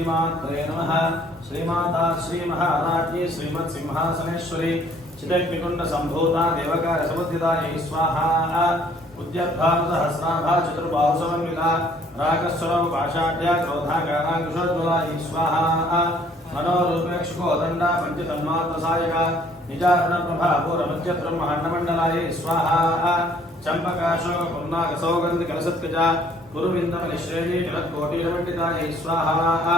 श्रीमात्रे नमः। श्रीमाता श्री महाराज्ञी श्रीमत् सिंहासनेश्वरी चिदग्निकुंड संभूता देवकार समुद्दितायै स्वाहा। उद्यद्भाव सहस्राभा चतुर्बाहु समन्विता रागस्वरम पाषाढ्या क्रोधाकारांकुशोज्ज्वलायै स्वाहा। मनोरूपेक्षुकोदंडा पंचतन्मात्रसायका निजारण प्रभा पूर्वमध्य ब्रह्माण्डमण्डलायै स्वाहा। चंपकाशोक पुन्नाक सौगंध कलसत्कजा गुरुविंदमनिश्रेणी जलत्कोटिरमण्डितायै स्वाहा।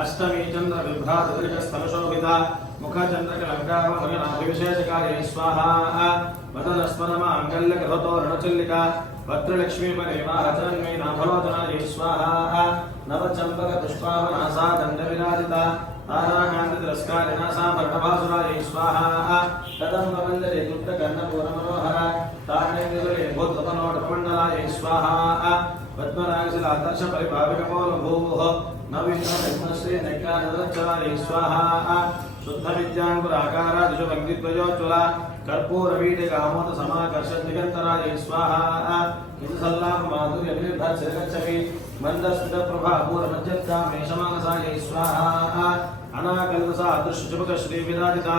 अष्टमी चंद्र विभ्रातदृशस्थलशोभिता मुखचंद्रकलङ्कावमनाभिविशेषकायै स्वाहा। वदनस्मरमाङ्गल्यकरतोरणचल्लिका भद्रलक्ष्मीपरिवाहचरन्मै नाभलोचनायै स्वाहा। नवचम्पकपुष्पावनासा दण्डविराजिता ताराकान्तितिरस्कारिणा सा भट्टभासुरायै स्वाहा। कदम्बमञ्जरी गुप्तकर्णपूर्णमनोहरा तारणेन्द्रले भूतपनोटमण्डलायै स्वाहा। पद्मरागशिलादर्श परिभाविकमोलभूः नवीनश्री नैकानदच्चलायै स्वाहा। शुद्ध विद्यांकुराकारा दिशभक्तिद्वयोज्ज्वला कर्पूरवीटिकामोद समाकर्षत् दिगन्तरायै स्वाहा। इतसल्लाभ माधुर्यनिर्भत्सिरगच्छति मन्दस्मितप्रभा पूर्वमध्यत्कामेशमानसायै स्वाहा। अनाकल्पसा अदृश्यशुभक श्रीविराजिता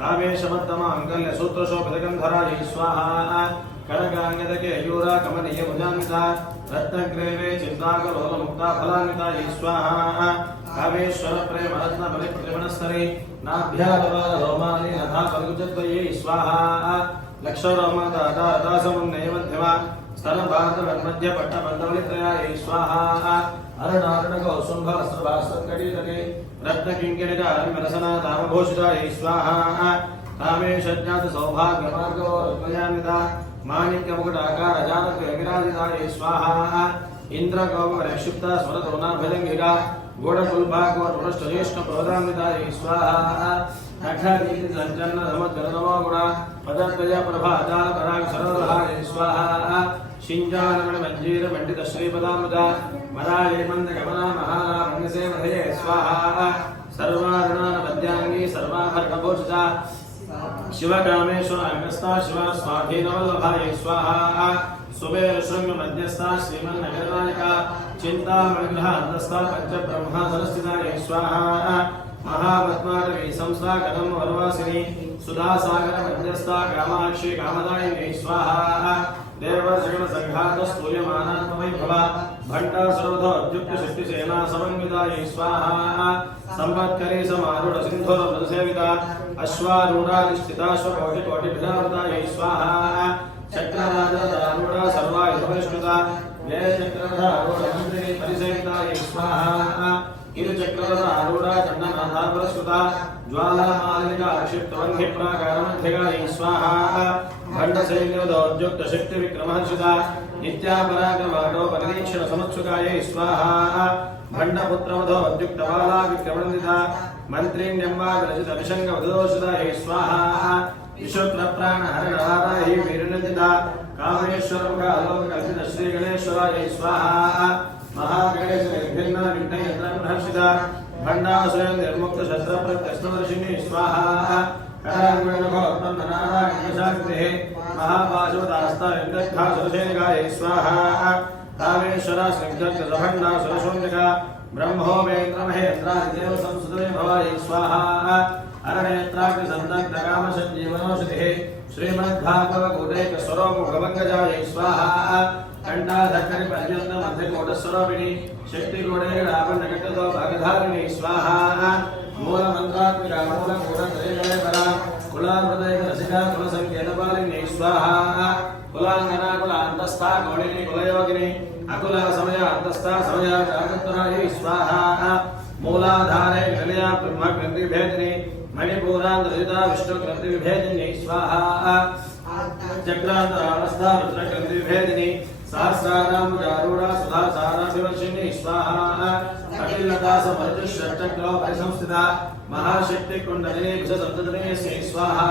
कामेशमत्तमाङ्गल्यसूत्रशोभितगन्धरायै स्वाहा। कनकाङ्गदकेयूरा कमनीयभुजान्विता रत्नग्रेवे चिन्ताकलोलमुक्ता फलान्वितायै स्वाहा। कामेश्वर प्रेमरत्नबलिप्रतिमनस्तरे नाभ्यालवारोमानि नथा पल्कुचद्वयै स्वाहा। लक्षरोमदादासमुन्नयमध्यमा स्तनभारतमध्यपट्टबन्धवलित्रयायै स्वाहा। अरुणारुणकौसुम्भवस्त्रभास्वत्कटीतटे रत्नकिङ्किणिकारविरसनादामभूषितायै स्वाहा। कामेशज्ञातसौभाग्यमार्गवोरुत्वयान्विता माणिक्यमुकुटाकारजानकविराजितायै स्वाहा। इन्द्रगौमरक्षिप्ता स्वरतोनाभजङ्गिका गूढकुल्भाकोर्पृष्ठज्येष्ठप्रवदान्वितायै स्वाहा। नखदीर्घञ्जन्नधमद्गरतमोगुणा पदद्वयप्रभाजालपरागसरोदहायै स्वाहा। शिञ्जानमणिमञ्जीरमण्डितश्रीपदामृता मदायैमन्दगमना महालावण्यसेवधये स्वाहा। सर्वारुणानपद्याङ्गी सर्वाभरणभूषिता शिवकामेश्वराङ्गस्था शिवा स्वाधीनवल्लभायै स्वाहा। सुबेरशृङ्गमध्यस्था श्रीमन्नगरनायका चिन्तामणिग्रहान्तस्था पञ्चब्रह्मासनस्थितायै स्वाहा। महापद्माटवी संस्था कदम्बवनवासिनी सुधासागरमध्यस्था कामाक्षी कामदायिनी स्वाहा। देवर्षगणसङ्घातस्तूयमानात्मवैभवा भट्टासुरधोद्युक्तशक्तिसेना समन्वितायै स्वाहा। संवत्करी समारूढसिन्धुरमृतसेविता अश्वारूढाधिष्ठिताश्वकोटिकोटिभिजावृतायै स्वाहा। चक्रराजरूढा सर्वायुधपरिष्कृता जयचक्ररथारूढमन्त्रिणी परिसेवितायै स्वाहा। गिरिचक्ररथारूढा दण्डनाथापुरस्कृता ज्वालामालिका क्षिप्तवह्निप्राकारमध्यगायै स्वाहा। भण्डसैन्यदौर्जुक्तशक्तिविक्रमहर्षिता नित्यापराक्रमाटोपनिरीक्षणसमुत्सुकायै स्वाहा। भण्डपुत्रवधोद्युक्तबाला विक्रमन्दिता मन्त्रीण्यम्बाविरचितविशङ्गवधदोषितायै स्वाहा। विशुक्रप्राणहरणहाराहि वीरनन्दिता कामेश्वरमुखालोककल्पित श्रीगणेश्वरायै स्वाहा। महागणेशनिर्भिन्नविघ्नयन्त्रमहर्षिता भण्डासुरं निर्मुक्तशस्त्रप्रत्यस्त्रदर्शिनी स्वाहा। कराङ्गणघोत्तमनारायणशाक्तिः महापाशुपदास्ताविन्दग्धासुरसेनिकायै स्वाहा। कामेश्वरा स्निग्धकृतभण्डासुरशून्यका ब्रह्मोमेन्द्रमहेन्द्रादिदेव संस्कृते भवायै स्वाहा। अरणेत्राग्निसन्दग्धकामसञ्जीवनौषधिः श्रीमद्भागवकूटैकस्वरोमुखभङ्गजायै स्वाहा। घण्टाधक्करिपर्यन्तमध्यकूटस्वरूपिणी शक्तिकूटेरापण्डकटतो भागधारिणी स्वाहा। मूलमन्त्रात्मिका मूलकूटत्रयजयपरा कुलामृतैकरसिका कुलसङ्केतपालिनी स्वाहा। कुलाङ्गना कुलान्तस्था कौलिनी कुलयोगिनी अकुला समयान्तस्था समयाजागत्तरायै स्वाहा। मूलाधारे विलया ब्रह्मग्रन्थिविभेदिनी मणिपूरान्तरहिता विष्णुग्रन्थिविभेदिनी स्वाहा। चक्रान्तरावस्था रुद्रग्रन्थिविभेदिनी सहस्राराम्बुजारूढा सुधासाराभिवर्षिणी स्वाहा। अखिललतासमर्जुषट्चक्रो परिसंस्थिता महाशक्तिकुण्डलिनी विषसप्ततमेस्यै स्वाहा।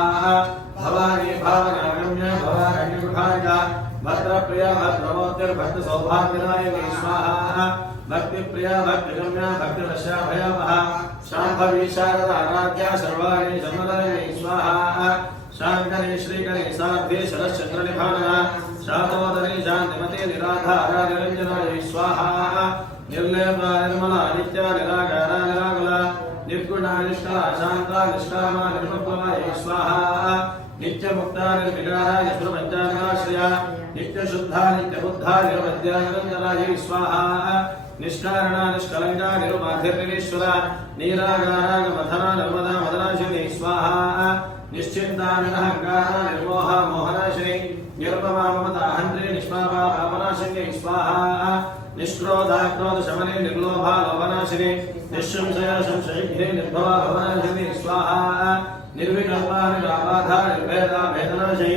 भवानी भावनागम्य भवारण्यगुहारिका भद्रप्रिया भद्रमोतिर्भक्तसौभाग्यदायिनी स्वाहा। भक्तिप्रिया भक्तिगम्या भक्तिवश्याभयावहा शाम्भवी शारदाराध्या सर्वाणि जन्मदायिनी स्वाहा। शाङ्करी श्रीकरी साध्वी शरश्चन्द्रनिभानना शातोदरी शान्तिमती निराधारा निरञ्जनायै स्वाहा। निर्लेपा निर्मला नित्या निराकारा निराकुला निर्गुणा निष्कला शांता निष्कामा निर्मला स्वाहा नित्य मुक्ता निर्विकारा यशोपंचाश्रया नित्य शुद्धा नित्य बुद्धा निरवध्या निरंजना स्वाहा निष्कारणा निष्कलंका निरुपाधिर्निरीश्वरा नीरागारा मथना नर्मदा मदनाशिनी स्वाहा निश्चिंता निरहंकारा निर्मोहा मोहनाशिनी निरुपमा ममता हंत्रे निष्पापा पापनाशिनी स्वाहा निष्क्रोधा क्रोध शमने निर्लोभा लोभनाशिनी निःशंशय संशयिघ्ने निर्भवा भवनाशिनी स्वाहा निर्विकल्पा निराबाधा निर्भेदा भेदनाशिनी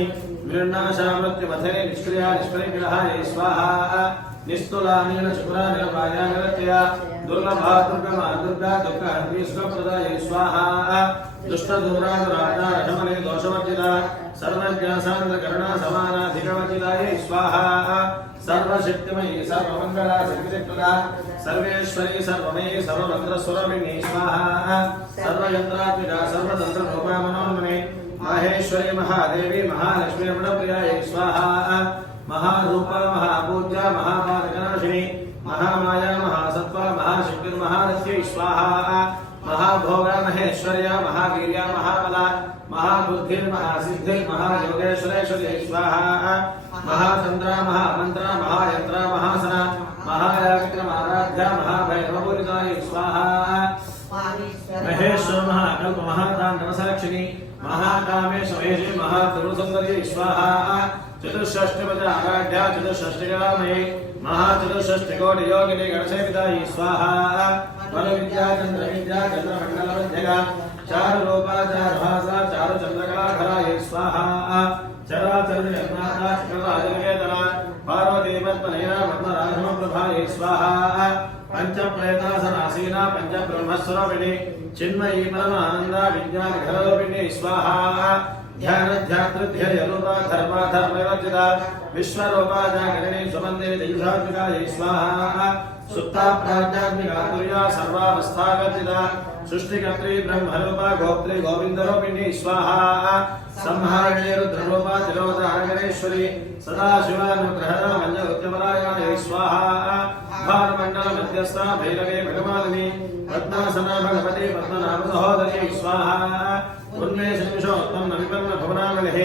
निर्नाशा मृत्युमथने निष्क्रिया निष्परिग्रहा स्वाहा निस्तुला नील शुक्रा निरपाया निरत्यया दुर्लभा दुर्गमा दुर्गा दुःखहर्त्री सुखप्रदाय स्वाहा दुष्ट दूरा दुराजा रजमने दोषवर्जिता सर्वज्ञा सान्द्रकरुणा समानाधिकवर्जिताय स्वाहा सर्वशक्तिमयी सर्वमंगला सर्वशक्तिदा सर्वेश्वरी सर्वमयी सर्वमंत्रस्वरूपिणी स्वाहा सर्वयंत्रात्मिका सर्वतंत्ररूपा मनोन्मने माहेश्वरी महादेवी महालक्ष्मी रमणप्रियाय स्वाहा महारूपा महापूज्या महापादकनाशिनी महामाया महासत्वा महाशक्तिर्महारथ्यै स्वाहा महाभोगा महेश्वर्या महावीर्या महाबला महाबुद्धिर्महासिद्धिर्महायोगेश्वरेश्वरी स्वाहा महातंत्रा महामंत्रा महायंत्रा महासना महायाविक्रमाराध्या महाभैरवपूरिताय स्वाहा महेश्वर महाकल्प महातांडवसाक्षिणी महाकामेश महेशी महातरुसुंदरी स्वाहा चतुष्षष्टिपदा आराध्या चतुष्षष्टिकलामये महाचतुष्षष्टिकोटि योगिनी गणसेवितायै स्वाहा वरविद्या चंद्रविद्या चंद्रमंडलमध्यगा चारुरूपा चारुभासा चारुचंद्रकलाधरायै स्वाहा चराचरजगन्नाथा चक्रराजनिकेतना पार्वतीपद्मनयना पद्मराधमप्रभायै स्वाहा पंचप्रेतासनासीना पंचब्रह्मस्वरूपिणी चिन्मयी परमानंदा विज्ञानघनरूपिणी स्वाहा ध्यानध्यातृध्यरूपा धर्मा धर्मवर्जिता विश्वरूपा जागरिणी सुमन्दिरे तेजसात्मिकायै स्वाहा सुप्ता प्राज्ञात्मिका तुर्या सर्वावस्थावर्जिता सृष्टिकर्त्री ब्रह्मरूपा गोत्री गोविन्दरूपिणी स्वाहा संहारिणी रुद्ररूपा तिलोदहरणेश्वरी सदाशिवानुग्रहदा मञ्जरुद्यमरायायै स्वाहा भारमण्डल मध्यस्था भैरवे भगवादिनी पद्मासना भगवती पद्मनाभ सहोदरी स्वाहा उन्मेषनिमिषोत्तम नविपन्न भुवनामणिः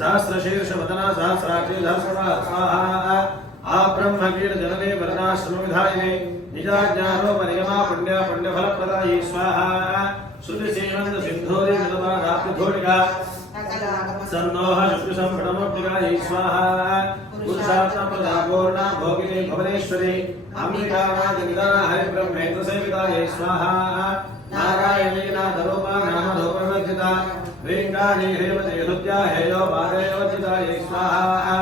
सहस्रशीर्षवदना सहस्राक्षी सहस्रदा स्वाहा आब्रह्मकीर् जननी वरदाश्रमविधायिनी निजाज्ञानोपनिगमा पुण्य पुण्यफलप्रदायी स्वाहा श्रुतिसीमन्त सिन्धूरी मृदपादाप्तिधूलिका सन्नोह शुक्रिसम्भ्रमोक्तिकायै स्वाहा पुरुषार्थप्रदा पूर्णा भोगिनी भुवनेश्वरी अम्बिकानादिनिदाना हरिब्रह्मेन्द्र सेवितायै स्वाहा नारायणी नादरूपा नामरूपवर्जिता वेङ्गानी हेमते हृद्या हेयो पादयोजितायै स्वाहा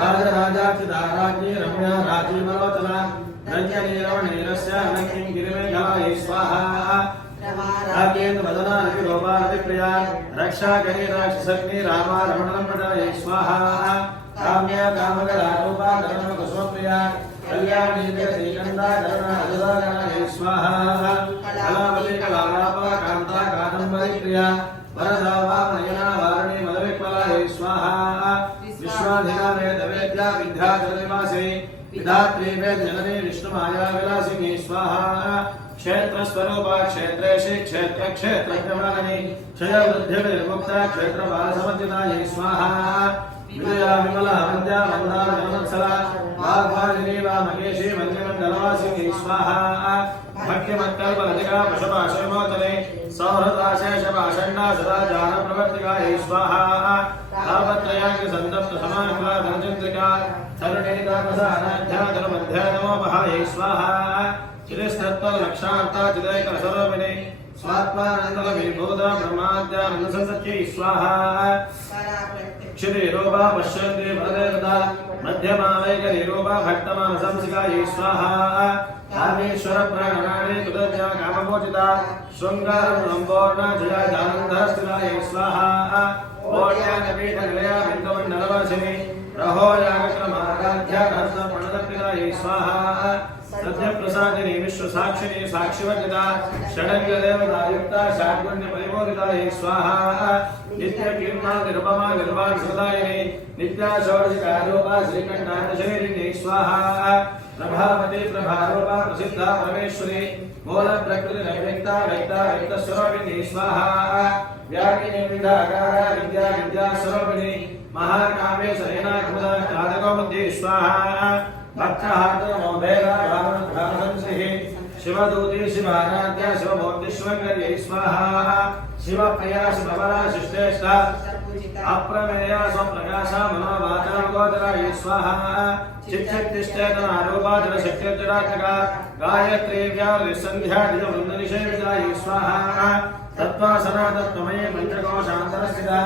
राजराजार्चिता राज्ञी रम्या राजीवलोचना रञ्जनी रमणीरस्य अनन्तीं गिरिमेघलायै स्वाहा राजेन्द्र वदना रविरूपा रविप्रिया रक्षाकरी राक्षसग्नि रामा रमणलम्बटायै स्वाहा काम्या कामकलारूपा धर्मकुसुमप्रिया कल्याणी श्रीकंदा धर्मा अजुदागणायै स्वाहा कलावती कलालापा कांता कादम्बरी प्रिया वरदा वामनयना वारणी मदविक्मलायै स्वाहा विश्वाधिकारे दवेद्या विद्याचलनिवासे विधात्री वेदजननी विष्णुमाया विलासिनी स्वाहा क्षेत्रस्वरूपा क्षेत्रेशि क्षेत्रक्षेत्रज्ञमालिनी क्षयवृद्धिर्मुक्ता क्षेत्रबालसमर्जितायै स्वाहा विजया विमला वन्द्या वन्दा जनवत्सला वाग्वादिनी वामकेशी मन्यमण्डलवासिनी स्वाहा भक्तिमत्कल्पलतिका पशुपाशविमोचने सौहृदाशेषपाषण्डा सदा जानप्रवर्तिकायै स्वाहा तापत्रयाग्निसन्तप्तसमाकुला धनचन्द्रिका तरुणीतापसाराध्या धर्मध्यानमोपहायै स्वाहा चिरस्तत्त्वलक्षार्था चिदैकरसरोपिणी स्वात्मानन्दलविभूता ब्रह्माद्यानन्दसंसत्यै स्वाहा क्षितिरूपा पश्यन्ति वरदेवता मध्यमावैकनिरूपा भक्तमानसंसिकायै स्वाहा कामेश्वर प्राणनाडे तुदज्ञा काममोचिता शृङ्गारं लम्बोर्णा जया जानन्दहस्तिकायै स्वाहा ओड्यानपीठनिलया बिन्दुमण्डलवासिनी रहोयागक्रमाराध्या हस्तप्रणदत्तिकायै स्वाहा सत्यप्रसादिनी विश्वसाक्षिणी साक्षिवर्जिता षडङ्गदेवतायुक्ता षड्गुण्य परिमोदिता स्वाहा नित्य कीर्तना निरुपमा निर्वाण सदायिनी नित्या षोडशकारूपा श्रीकण्ठान्तशरीरिणी स्वाहा प्रभावती प्रभारूपा प्रसिद्धा परमेश्वरी मूल प्रकृति निर्व्यक्ता व्यक्ता व्यक्तस्वरूपिणी स्वाहा व्यापिनी विद्याकारा विद्या विद्यास्वरूपिणी महाकामे सरेना कुमुदा कादकोमुद्ये स्वाहा भक्तहार्दनमोभेदा भावनसंसिः शिवदूती शिवाराध्या शिवमूर्तिष्वङ्गर्यै स्वाहा शिवप्रिया शिवबला शिष्टेष्टा अप्रमेया स्वप्रकाशा मनोवाचा गोचरायै स्वाहा चित्शक्तिश्चेतनारूपा जलशक्तिर्जडात्मका गायत्री व्यावृत्सन्ध्या द्विजवृन्दनिषेवितायै स्वाहा तत्त्वासना तत्त्वमयी पञ्चकोशान्तरस्थिता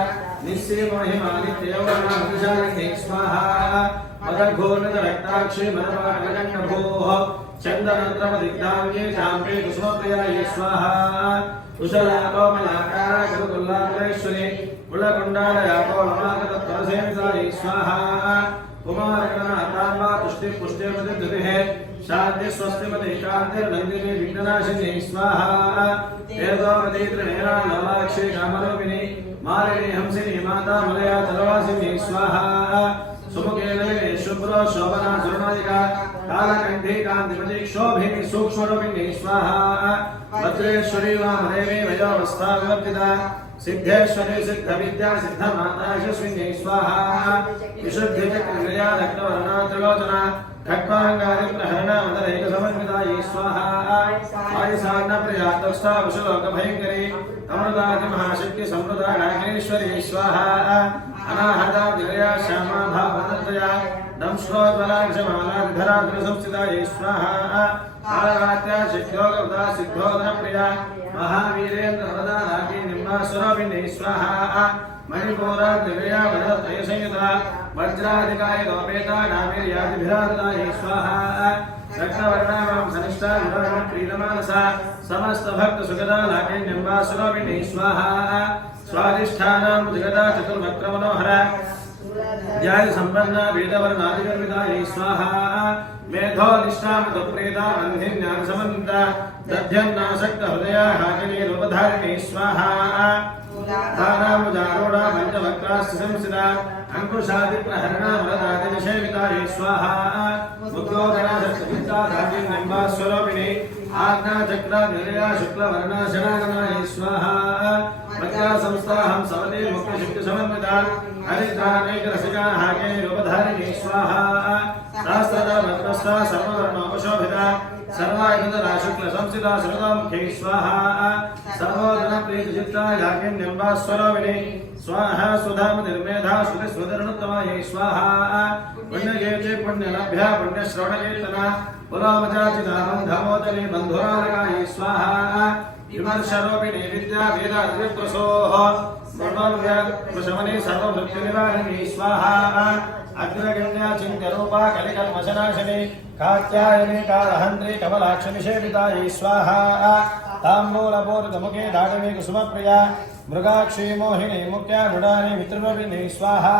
निःसीमहिमानित्ययौवनामतिशालिनी स्वाहा मदघूर्णितरक्ताक्षी मदपाटलकण्ठभूः चन्दनत्रमदिग्धाङ्गे चाम्पे कुसुमप्रियायै स्वाहा कुशला कोमलाकारा गुरुकुल्लाग्रेश्वरी कुलकुण्डालया कोलमागतत्वरसेवितायै स्वाहा कुमारगणनाथाम्बा तुष्टिपुष्टिर्मतिर्धृतिः शान्ति स्वस्तिमति कान्तिर्नन्दिनी विघ्ननाशिनी स्वाहा तेजोमती त्रिनेरा नवाक्षी कामरूपिणी मालिनी हंसिनी माता मलया जलवासिनी स्वाहा सुमुखे नलिनी शुभ्रो शोभना सुवर्णादिका कालकण्ठी कान्तिमती क्षोभिनी सूक्ष्मरूपिणी स्वाहा वज्रेश्वरी वामदेवी वयोवस्था विवर्तिता सिद्धेश्वरी सिद्धविद्या सिद्धमाता यशस्विनी स्वाहा विशुद्धिचक्रिया रक्तवर्णा त्रिलोचना खट्वाङ्गारि प्रहरणा मदरैकसमन्वितायै स्वाहा आयुषान्नप्रिया तस्था वशुलोकभयङ्करी अमृतादि महाशक्ति समृता नागेश्वरी स्वाहा अनाहता विजया श्यामा भावनत्रया दंश्रोज्वलाक्षमाला संस्थितायै स्वाहा आराध्या सिद्धोगवता सिद्धोदनप्रिया महावीरेन्द्र वरदा रागी निम्बासुरभिन्ने स्वाहा मणिपूरा दिव्या वरदत्रय संयुता वज्राधिकाय गोपेता नामीर्यादिभिराधदायै स्वाहा रक्तवर्णामां सनिष्ठा विवरण प्रीतमानसा समस्त भक्त सुगदा लाके निम्बासुरभिन्ने स्वाहा स्वादिष्ठानां जगदा चतुर्वक्त्र मनोहरा जय संपन्ना वेदवर्णादिगर्वितायै स्वाहा मेधोनिष्ठां तत्प्रेता बन्धिन्यां समन्विता दध्यन्नासक्त हृदया हाकिनी रूपधारिणी स्वाहा धारामुजारूढा पञ्चवक्त्रास्ति संस्थिता अंकुशादि प्रहरणा वरदादि निषेवितायै स्वाहा मुद्गोदना शक्तिचित्ता धार्जिन् निम्बास्वरूपिणी आज्ञा चक्रा निलया शुक्लवर्णा शनागनायै स्वाहा प्रज्ञा संस्थाहं सवती मुक्तिशक्ति समन्विता हरिद्रानैक रसिका हाकिनी रूपधारिणी स्वाहा सहस्रदा भद्रस्था सर्ववर्णोपशोभिता सर्वायुधरा शुक्ल संस्थिता श्रुतमुखी स्वाहा सर्वोदन प्रीतिचित्ता याकिन् निम्बास्वरूपिणी स्वाहा सुधाम निर्मेधा श्रुतिस्मृतिर्नुत्तमायै स्वाहा पुण्यकेचे पुण्यलभ्या पुण्यश्रवणकीर्तना पुरामचाचिदानं धमोदरी बन्धुरालकायै स्वाहा विमर्शरूपिणी विद्या वेदाद्रिप्रसोः ब्रह्मव्याप्रशमने सर्वमृत्युनिवारिणी स्वाहा अग्रगण्या चिन्त्यरूपा कलिकल्मषनाशिनी कात्यायनी कालहन्त्री कमलाक्षनिषेवितायै स्वाहा ताम्बूलपूर्वमुखे दाढवी कुसुमप्रिया मृगाक्षी मोहिनी मुख्या मृडानी मित्ररूपिणी स्वाहा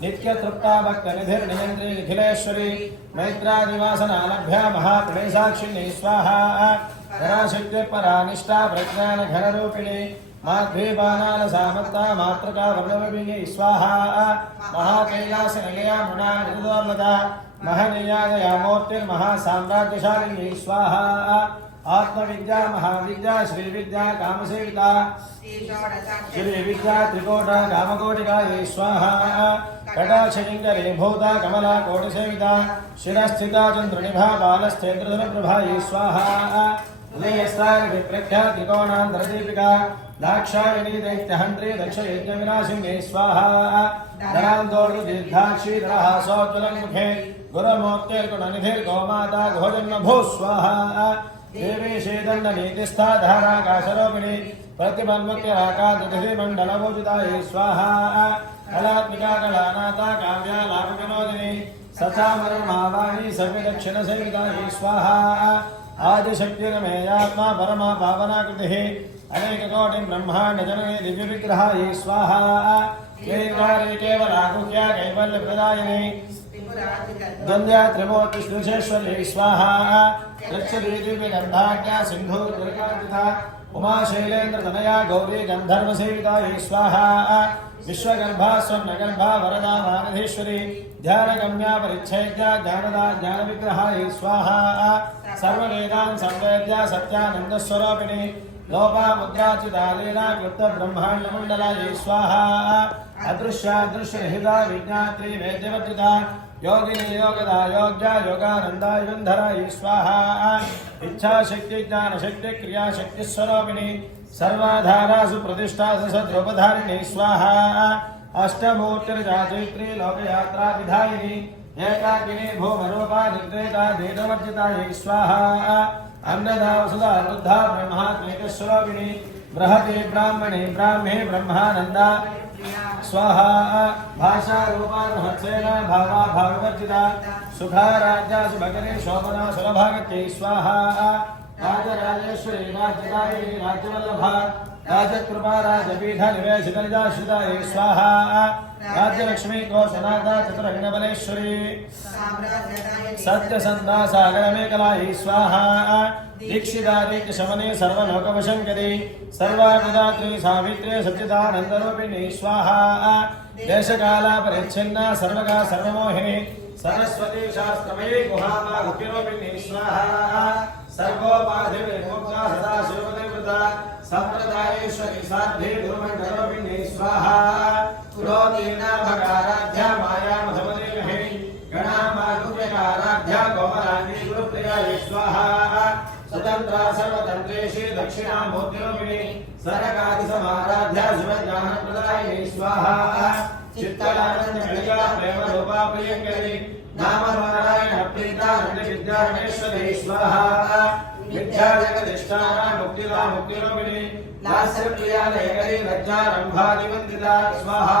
नित्यतृप्ता भक्तनिधिर्नियन्त्री निखिलेश्वरी मैत्रादिवासनालभ्या महाप्रणयसाक्षिणी स्वाहा पराशक्तिपरानिष्ठा प्रज्ञानघनरूपिणी माध्वीबानालसामत्ता मातृका वर्णविभिः स्वाहा महाकैलासनलया मृणानिर्दोर्लता महनीयादया मूर्तिर्महासाम्राज्यशालिनी स्वाहा आत्मविद्या महाविद्या श्रीविद्या कामसेविता श्रीविद्या त्रिकोटा कामकोटिकायै स्वाहा कटाक्षलिङ्गरे भूता कमला कोटिसेविता शिरस्थिता चन्द्रनिभा बालस्थेन्द्रधनुप्रभायै स्वाहा उदयस्तारविप्रख्या त्रिकोणान्तरदीपिका दाक्षायणी दैत्यहन्त्री दक्षयज्ञविनाशिनी स्वाहा धरान्दोर्दीर्घाक्षी धरहासोज्ज्वलन्मुखे गुरुमूर्तिर्गुणनिधिर्गोमाता घोजन्मभूः स्वाहा देवी श्रीदण्डनीतिस्था धाराकाशरोपिणी प्रतिमन्मुख्यराकादधिमण्डलभूजितायै स्वाहा कलात्मिका कलानाथा काव्या लाभविनोदिनी सचामरमावाणी सर्वदक्षिणसेवितायै स्वाहा आदिशक्तिरमेयात्मा परमा पावनाकृतिः अनेककोटि ब्रह्माण्ड जननी दिव्यविग्रहायै स्वाहा केन्द्रारे केवलाकुख्या कैवल्यप्रदायिनी द्वन्द्या त्रिमूर्तिश्नुषेश्वरी स्वाहा रक्षदीपिगन्धाज्ञा सिन्धु दुर्गाजिता उमा शैलेन्द्रतनया गौरी गन्धर्वसेवितायै स्वाहा विश्वगर्भा स्वर्णगर्भा वरदा वागधीश्वरी ध्यानगम्या परिच्छेद्या ज्ञानदा ज्ञानविग्रहायै स्वाहा सर्ववेदान् संवेद्या सत्यानन्दस्वरूपिणी लोपामुद्राचिदालीला क्लुप्तब्रह्माण्डमण्डलायै स्वाहा अदृश्यादृश्यरहिता विज्ञात्री वेद्यवर्जिता योगिनी योगदा योग्या योगानन्दा युन्धरायै स्वाहा इच्छाशक्ति ज्ञानशक्ति क्रियाशक्ति स्वरूपिणी सर्वाधारासु प्रतिष्ठा सद्रूपधारिणी स्वाहा अष्टमूर्तिर्जाचैत्री लोकयात्रा विधायिनी एकाकिनी भूमरूपा निर्देता देववर्जितायै स्वाहा अन्नदा वसुधा रुद्धा ब्रह्मात्मिकस्वरूपिणी बृहति ब्राह्मणे ब्राह्मे ब्रह्मानन्दा स्वाहा भाषा रूपा महत्सेना भावा भागवर्जिता सुखा राज्या सुभगने शोभना सुलभागत्यै स्वाहा राजराजेश्वरी राज्यदायिनी राज्यवल्लभा राजकृपा राजपीठ निवेशितनिजाश्रितायै स्वाहा राज्यलक्ष्मी कोशनाथा चतुरग्नबलेश्वरी सत्यसन्दा सागरमेकलायै स्वाहा दीक्षितादित्यशमने सर्वलोकवशङ्करी सर्वाविदात्री सावित्री सच्चिदानन्दरूपिणी स्वाहा देशकालापरिच्छिन्ना सर्वगा सर्वमोहिनी सरस्वती शास्त्रमयी गुहामा गुह्यरूपिणी स्वाहा सर्वोपाधिविमुक्ता सदा शिवपतिवृता सम्प्रदायेश्वरी साध्वी गुरुमण्डलरूपिणी स्वाहा पुरोदीना भगाराध्या माया मधुमदेवहे गणामागुप्यकाराध्या कोमलांगी गुरुप्रियायै स्वाहा स्वतंत्रा सर्वतन्त्रेषु दक्षिणामूर्तिरूपिणी सरकादिसमाराध्या शिवज्ञानप्रदायिनी स्वाहा चित्तलानन्दकलिका प्रेमरूपा प्रियङ्करी नामनारायण प्रीता नन्दविद्यारमेश्वरी स्वाहा विद्याजगदिष्टाना मुक्तिदा मुक्तिरूपिणी लास्यप्रिया लेखरी लज्जारम्भादिवन्दिता स्वाहा